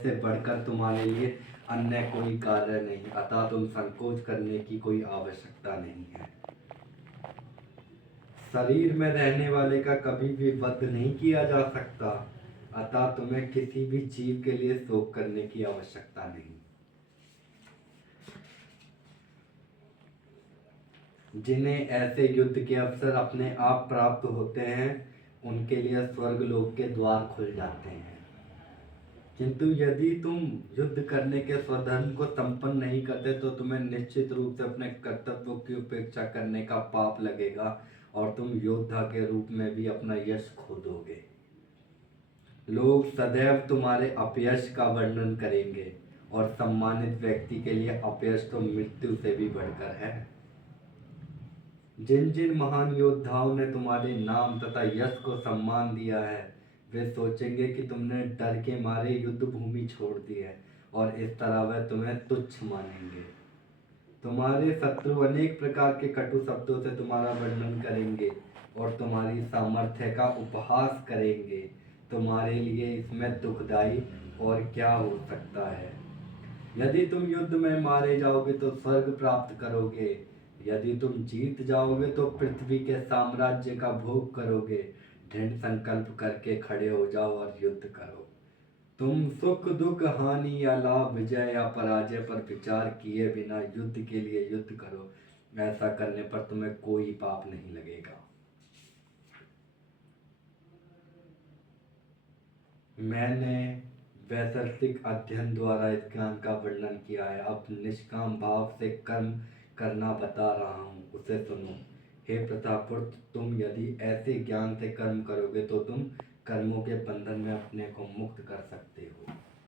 से बढ़कर तुम्हारे लिए अन्य कोई कार्य नहीं, अतः तुम संकोच करने की कोई आवश्यकता नहीं है। शरीर में रहने वाले का कभी भी वध नहीं किया जा सकता, अतः तुम्हें किसी भी जीव के लिए शोक करने की आवश्यकता नहीं। जिन्हें ऐसे युद्ध के अवसर अपने आप प्राप्त होते हैं, उनके लिए स्वर्ग लोक के द्वार खुल जाते हैं। किंतु यदि तुम युद्ध करने के स्वधर्म को संपन्न नहीं करते तो तुम्हें निश्चित रूप से अपने कर्तव्यों की उपेक्षा करने का पाप लगेगा और तुम योद्धा के रूप में भी अपना यश खो दोगे। लोग सदैव तुम्हारे अपयश का वर्णन करेंगे और सम्मानित व्यक्ति के लिए अपयश तो मृत्यु से भी बढ़कर है। जिन जिन महान योद्धाओं ने तुम्हारे नाम तथा यश को सम्मान दिया है, वे सोचेंगे कि तुमने डर के मारे युद्ध भूमि छोड़ दी है और इस तरह वह तुम्हें तुच्छ मानेंगे। तुम्हारे शत्रु अनेक प्रकार के कटु शब्दों से तुम्हारा वर्णन करेंगे और तुम्हारी सामर्थ्य का उपहास करेंगे। तुम्हारे लिए इसमें दुखदाई और क्या हो सकता है। यदि तुम युद्ध में मारे जाओगे तो स्वर्ग प्राप्त करोगे, यदि तुम जीत जाओगे तो पृथ्वी के साम्राज्य का भोग करोगे। दृढ़ संकल्प करके खड़े हो जाओ और युद्ध करो। तुम सुख दुख हानि या लाभ विजय या पराजय पर विचार किए बिना युद्ध के लिए युद्ध करो। ऐसा करने पर तुम्हें कोई पाप नहीं लगेगा। मैंने वैकल्पिक अध्ययन द्वारा इस ज्ञान का वर्णन किया है, अब निष्काम भाव से कर्म करना बता रहा हूँ, उसे सुनो। हे प्रतापपुत्र, तुम यदि ऐसे ज्ञान से कर्म करोगे तो तुम कर्मों के बंधन में अपने को मुक्त कर सकते हो।